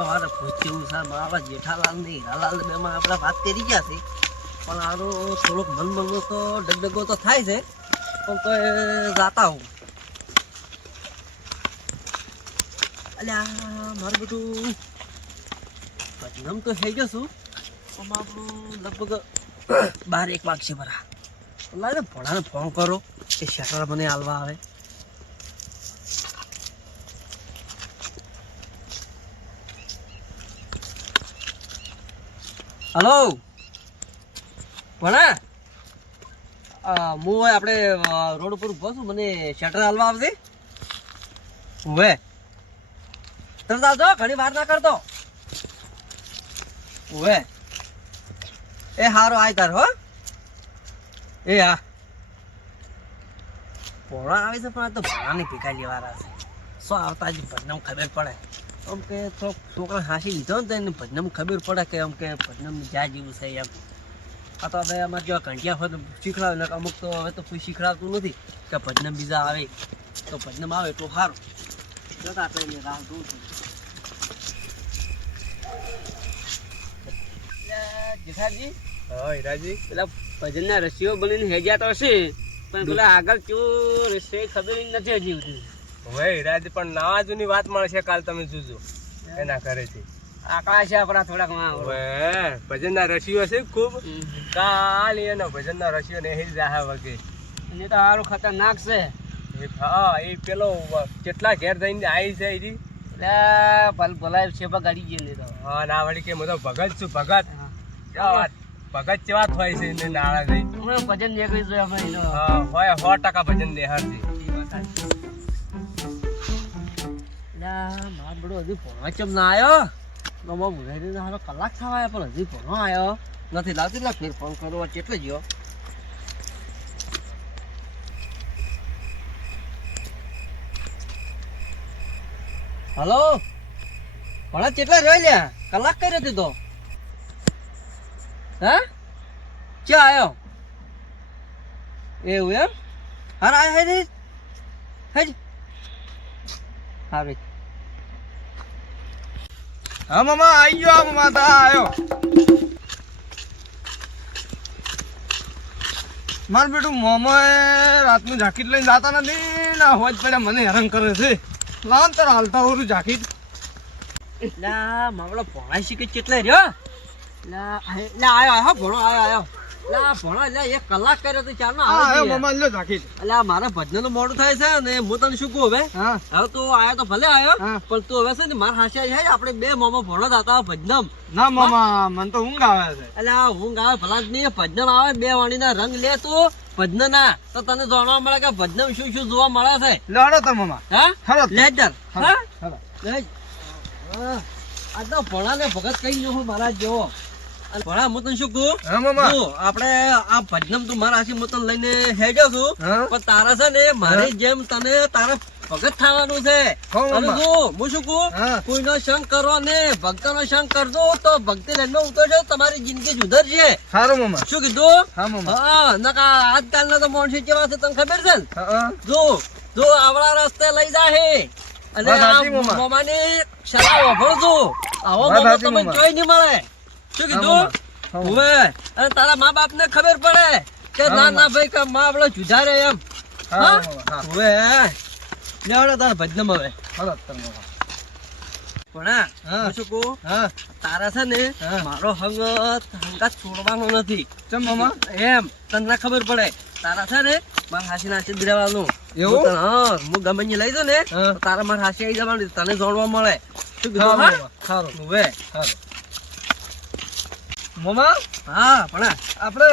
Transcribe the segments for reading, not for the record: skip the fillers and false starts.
મારે પૂછ્યું છે મારા જેઠાલાલ ને હીરાલાલ બેમાં આપણે વાત કરી ગયા છે પણ આનો થોડોક મનમાં તો ડગડગો તો થાય છે પણ તો જાતા હું અલ્યા મારું બધું બદનામ તો થઈ ગયો છું પણ આપણું લગભગ 12-1 વાગશે બરા લાગે ભણાને ફોન કરો એ શટર મને હાલવા આવે હલો ભણા હું આપણે રોડ ઉપર ઉભો છું મને શટર હાલવા આવશે હવે તરત આવજો ઘણી વાર ના કરતો હવે એ હારો આય તાર હો એ હા ભોળા આવે છે પણ આ તો ભોળાની ભેગા લેવાના છે શું આવતા જ ભજનમ ખબર પડે આમ કે થોડોક છોકરા હાંસી લીધો ને તો એને ભજનમ ખબર પડે કે આમ કે ભજનમ જ્યાં જેવું છે એમ આ તો હવે અમારે જેવા ઘંટિયા હોય તો શીખડાવે ને અમુક તો હવે તો કોઈ શીખડાવતું નથી કે ભજનમ બીજા આવે તો ભજનમ આવે એટલું સારું જતા આપણે એને રાહ જોઉં છું જેઠાજી હા હીરાજી પેલા ભજનના રસીઓ બનીને હેજ્યા તો હશે પણ પેલા આગળ કેવું રસીઓ ખબર નથી હજી સુધી હવે હીરાજી પણ નવા જૂની વાત મળશે કાલ તમે જોજો એના ઘરેથી આકડા છે આપણા થોડાક હવે ભજનના રસીઓ છે ખૂબ કાલ એનો ભજનના રસીઓ ને હેરી જાહે વગે એ તો સારું ખતરનાક છે હા એ પેલો કેટલા ઘેર જઈને આવી છે એરી ભલા છે ગાડી ગઈ તો હા ના વળી કે હું તો ભગત છું ભગત ક્યાં વાત ભગત કેવા હોય છે એને નાળા જઈ ભજન નીકળી જોઈએ અમે એનો હા હોય 100% ભજન નિહાળજી મારો બડો હજી ભણવા ચમ ના આવ્યો નમો બુધાઈ હારો કલાક થવા પણ હજી ભણવા આવ્યો નથી લાવતી લા ફેર ફોન કરો કેટલે ગયો હલો ભણા કેટલા જોઈ લ્યા કલાક કઈ હતી તો હા ક્યાં આવ્યો એવું એમ હાર આય હે હે હારે હા મામા આવી ગયો મામા તા આવ્યો માર બેટું મોમા રાતનું જાકીટ લઈને જાતા નથી ના હોજ પડ્યા મને હેરાન કરે છે લાન તાર હાલતા હોરું જાકીટ લા માવડો ભણાઈ શીખે કેટલે રહ્યો લા આયો હા ભણો આયો લા ભણો લા 1 કલાક કર્યો તો ચાલ ના આવ્યો મામા લ્યો જાકીટ અલ્યા મારે ભજન નું મોડું થાય છે ને હું તને શું કહું હવે હવે તો આયો તો ભલે આયો પણ તું હવે છે ને માર હાસ્યા છે આપણે બે મોમો ભણો જાતા ભજનમ ના મામા મને તો ઊંઘ આવે છે અલ્યા ઊંઘ આવે ભલા જ નહીં ભજન આવે બે વાણીના રંગ લે તું ભજન ના તો તને જાણવા મળે કે ભજનમ શું શું જોવા મળે છે લડો તો મામા હા લેટર હા હા આ તો ભણાને ભગત કઈ જો મારા જેવો અને ભણા હું તને શું કહું આપણે આ ભજનમ તું મારા આશી હું તને લઈને હેડ્યો છું પણ તારા છે ને મારી જેમ તને તારા ભગત થવાનું છે અને જો હું શું કહું કોઈનો સંગ કરો ને ભક્તનો સંગ કરજો તો ભક્તિ લાઈનમાં ઉતરજો તમારી જિંદગી સુધરશે સારું મામા શું કીધું હા મામા હા નકા આજકાલના તો માણસો કેવા છે તને ખબર છે ને જો આવડા રસ્તે લઈ જાહે અને આ મોમાની સલાહ વાપરજો આવો મોમો તમને જોઈ નહીં મળે શું કીધું હવે અને તારા મા બાપ ને ખબર પડે કે ના ના ભાઈ કે મા આપડે જુદા રે એમ હવે લેવડો તારા ભજનમ હવે પણ શું કહું તારા છે ને મારો હંગાત છોડવાનો નથી ચમ મામા એમ તને ના ખબર પડે તારા છે ને મારા હાસી નાસી દેવાનું એવું હા હું ગમે લઈ દઉં ને તારા મારા હાસી આવી જવાનું તને જોડવા મળે શું કીધું સારું હવે મામા હા પણ આપણે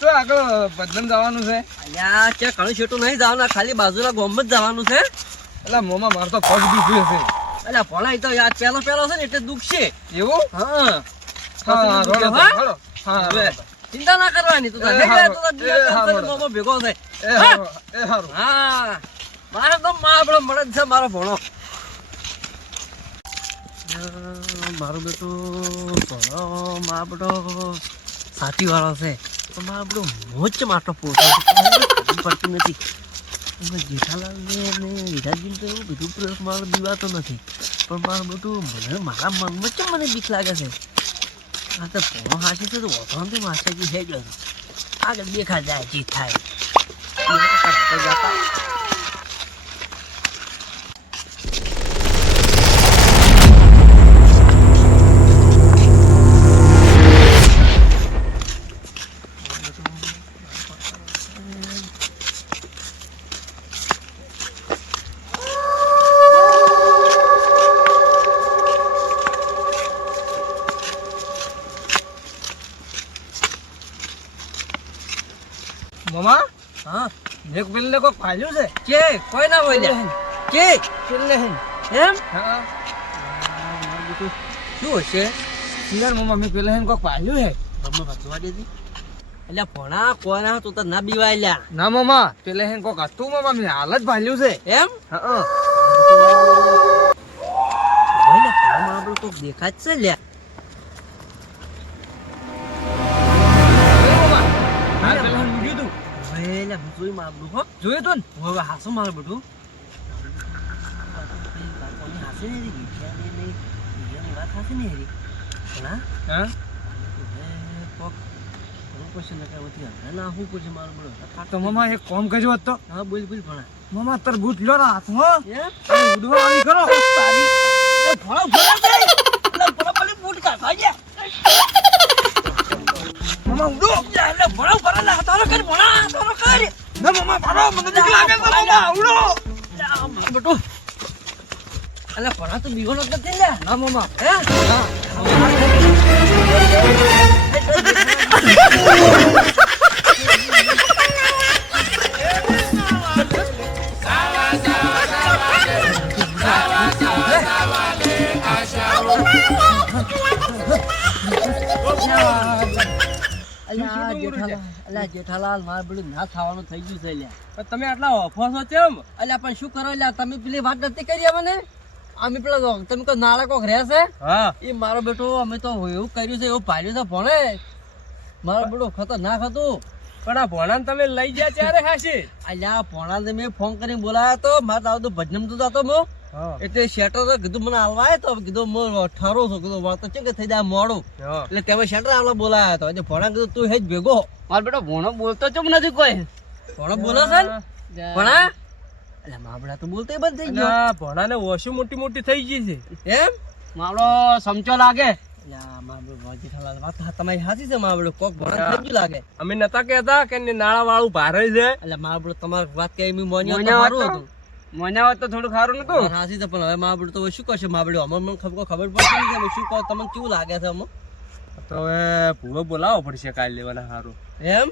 તો આગળ ભજન જવાનું છે અલ્યા ક્યાં ઘણું છેટું નહીં જવાનું ખાલી બાજુના ગામમાં જ જવાનું છે એટલે મોમા મારે તો પગ દુખ્યું છે અલ્યા ભણાય તો યાર પેલો છે ને એટલે દુઃખ છે એવું ચિંતા ના કરવાની તું મોમો ભેગો થાય હા મારે તો મારો મળે છે મારો ભણો મારો બેટો ભણો મારો બેટો સાથી વાળો છે તો મારો બેટો મોચ માટો પોતો પડતું નથી જેઠાલાલ ને હીરાજી તો એવું બધું પ્રયોગ મારો દીવાતો નથી પણ મારું બધું મને મારા મનમાં કેમ મને બીક લાગે છે આ તો ભણો હાચી છે તો ઓથોનથી માસ્ટરજી થઈ ગયો આગળ દેખા જાય જીત થાય મામા હા એક પેલે કોઈ ફાલ્યું છે કે કોઈ ના હોય લ્યા કે પેલે એમ હા શું હશે યાર મામા મેં પેલે કોઈ ફાલ્યું છે તમને વાંચવા દેતી એટલે ભણા કોના તો ના બીવાય લ્યા ના મામા પેલે કોક હતું મામા મેં હાલ જ ફાલ્યું છે એમ હા આપણે કોક દેખાય જ છે લ્યા જોયું તું હવે હાસો મારું બધું તો મામા એક કામ કરજો હોત તો હા બોલ બોલ ભણા મામા તાર બૂટ લો ના હાથમાં ઉડવા આવી કરો મામા ઉડો ના મામા પાડો મને બીક લાગે છે મામા ઉડો અલા ભણા તો બીવાનો જ નથી લ્યા ના મામા હે જેઠાલાલ મારે બધું ના થવાનું થઈ ગયું છે લ્યા તમે આટલા ઓફો છો કેમ અલ્યા પણ શું કરો લ્યા તમે પેલી વાત નથી કરી મને અમે પેલા તમે કોઈ નાળા કોક રહેશે હા એ મારો બેટો અમે તો એવું કર્યું છે એવું પાડ્યું છે ભણે મારો બેટો ખતરનાક હતું પણ આ ભોણાને તમે લઈ ગયા ત્યારે હાશે અલ્યા ભોણાને મેં ફોન કરીને બોલાયો તો મારે તો આવતું ભજનમ તો જતો મો એટલે શેટર કીધું મને આવવા આવ્યો તો કીધું હું ઠરો છું કીધું વાતો છે કે થઈ જાય મોડું એટલે તમે શેટર આવવા બોલાયો હતો એટલે ભોણા કીધું તું હેજ ભેગો મારો બેટો ભણો બોલતો ચમ નથી કોઈ ભોણો બોલો છે ને ભણા એટલે માબડા તો બોલતો બંધ થઈ ગયો ભોણાને ઓછી મોટી મોટી થઈ ગઈ છે એમ મારો સમચો લાગે તમારી સાચી છે માબડો કોક ભોણા થઈ ગયું લાગે અમે નતા કેતા કે નાળા વાળું ભારે છે એટલે માબડો તમારી વાત કે મોન્યા હતું મોન્યા હોત તો થોડું ખારું નતું સાચી છે પણ હવે માબડો તો શું કરશે માબડો અમને મને ખબર પડશે નહીં કે શું કહો તમને કેવું લાગે છે અમને તો હવે ભૂવો બોલાવો પડશે કાલ લેવાના સારું એમ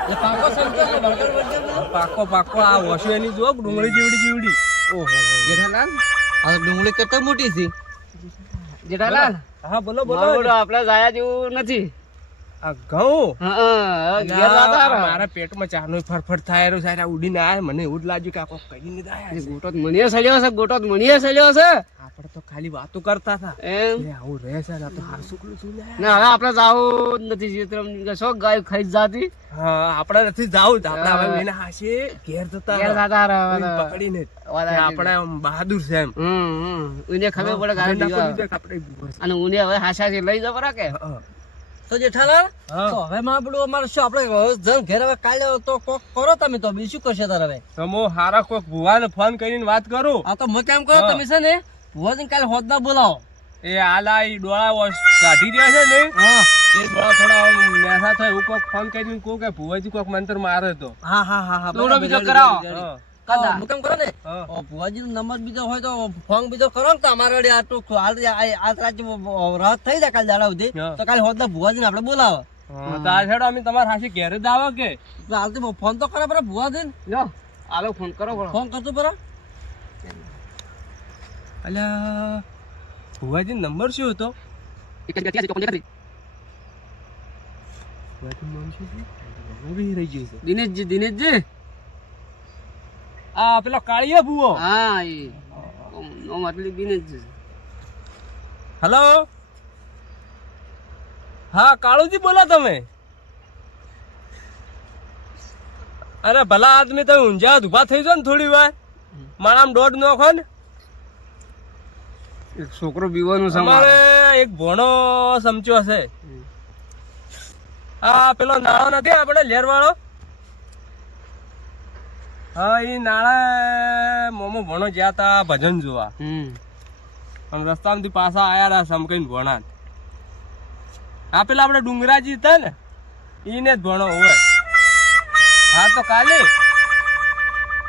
એટલે પાકો સમજો ને બળકર બળકર પાકો પાકો આ વોશુ એની જો ડુંગળી જેવડી ઓહો જેઠાલાલ આ ડુંગળી કેટલી મોટી છે જેઠાલાલ હા બોલો મારો બેટો આપડે જાયા જેવું નથી આ ઘઉં મારા પેટમાં ચાનો ફરફર થાય રહ્યો છે ઉડીને આય મને એવું જ લાગ્યું કે આખો કહીને ગોટો મણીએ સળ્યો છે ગોટો મણીએ સળ્યો છે આપણે તો ખાલી વાતો કરતા હતા એમ આવું રહે છે તો હારસુકલું શું ના હવે આપડે જાવું નથી જીતરમ શો ગાય ખાઈ જાતી હા આપણે નથી જાવું આપણે હવે એને હાશે ઘેર જતા ઘેર જાતા રહે પકડીને આપણે બહાદુર છે એમ ઉને ખબર પડે ગાડી અને ઉને હવે હાસાથી લઈ જવો કે તો જેઠાલાલ તો હવે માબડું અમારે શું આપણે જમ ઘેર હવે કાલે તો કોક કરો તમે તો બીજું કરશે તાર હવે તમો હારા કોક ભુવાને ફોન કરીને વાત કરું આ તો હું કેમ કરો તમે છે ને ભુવાજી કાલે હોદના બોલાવો એ આલા ઈ ડોળા કાઢી રહ્યા છે ને હા એ ડોળા થોડા મેસા થાય હું કોક ફોન કરીને કહું કે ભુવાજી કોક મંત્ર મારે તો હા હા હા હા દોડો બીજો કરાવો હું કેમ કરો ને ભુવાજી નો નંબર બીજો હોય તો ફોન બીજો કરો ને તો અમારે વડે આટલું હાલ રાત રાત થઈ જાય કાલે દાડા સુધી તો કાલે હોદના ભુવાજી ને આપડે બોલાવો તો આ છેડો અમે તમારા હાસી ઘેરે જ આવો કે હાલથી ફોન તો કરે બરા ભુવાજી જો આલો ફોન કરો ફોન કરતો બરા અલ્યા ભુવાજી નંબર શું હતો દિનેશજી આ પેલો કાળિયો ભુવો હા એ નો મતલબ દિનેશજી હેલો હા કાળુજી બોલો તમે અરે ભલા આદમી તમે ઊંઝા ઉભા થઈ જાઓ ને થોડી વાર મારા આમ દોઢ નોખો ને એક છોકરો બીવાનું છે અમારે એક ભોણો સમચ્યો છે. આ પેલો નાળો નથી આપણે લેર વાળો, હા એ નાળા મોમો ભણો જ્યાં તા ભજન જોવા, અને રસ્તામાંથી પાછા આયા રહ્યા સમકઈને ભણા. આ પેલા આપણે ડુંગરાજી હતા ને ઈને જ ભણો હોય. હા તો કાલે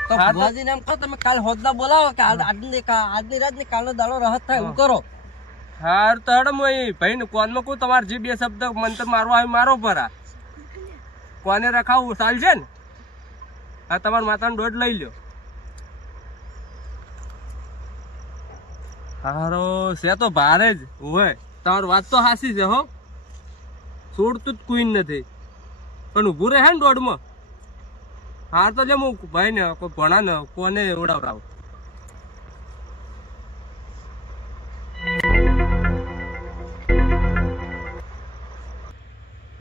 તો ભુવાજીને એમ કહો તમે કાલ હોદના બોલાવો કે આજની રાત ને કાલનો દાડો રહત થાય એવું કરો. હાર તો હેડો હું ભાઈ કોનમાં કહું તમારે જે બે શબ્દ મંત્ર મારવા આવે મારો પર આ કોને રખાવું ચાલશે ને. આ તમારા માતાનો દોઢ લઈ લ્યો. હારો છે તો ભારે જ હોય. તમારી વાત તો હાસી છે હો, છોડતું જ કોઈ નથી, પણ ઊભું રહે ને દોઢમાં. હાર તો જેમ હું ભાઈ ને કોઈ ભણા ને કોને ઉડાવડાવ.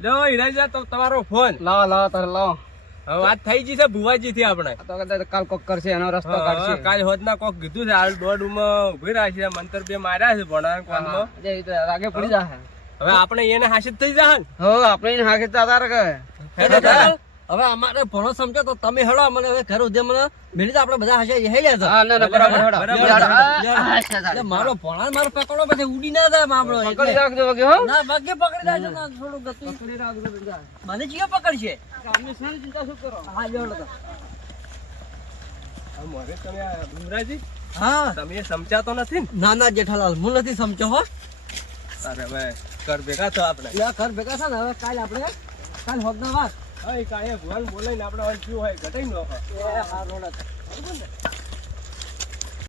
લો હિરાજા તો તમારો ફોન લાવો તારે લાવો. હવે વાત થઈ ગઈ છે ભુવાજી થી આપણે. આ તો કદાચ કાલ કોક કરશે એનો રસ્તો કાઢશે. કાલ હોદના કોક કીધું છે હાલ દોઢ માં ઉભી રાખી મંતર બે માર્યા છે ભણા કોનમાં. રાગે પડી જાય. હવે આપણે એને હાસિલ થઈ જાય ને. હો આપણે એને હાકે તારે કે હવે અમારે ભણો સમજો તો તમે હેડો મને હવે ઘર ઉધે મને મેળી તો આપણે બધા હશે હેડ્યા હતા. હા ના બરાબર હેડો. એટલે મારો ભણા મારો પકડો પછી ઉડી ના જાય મામલો. પકડી રાખજો વગે હો. ના ભાગ્ય પકડી રાખજો ના થોડું ગતું પકડી રાખજો. મને જીઓ પકડશે. અમે શાની ચિંતા શું કરો. હા જોડો તો. મોરે તમે આ ડુંગરાજી હા તમે સમજાતો નથી ને. ના ના જેઠાલાલ હું નથી સમજો હો. અરે હવે ઘર ભેગા તો આપણે ઘર ભેગા છે ને હવે કાલ આપણે કાલ હોદના વાત. હા કાંઈ ભગવાન બોલાવીને આપણે હવે શું હોય ઘટાઈ નો. હા રોડ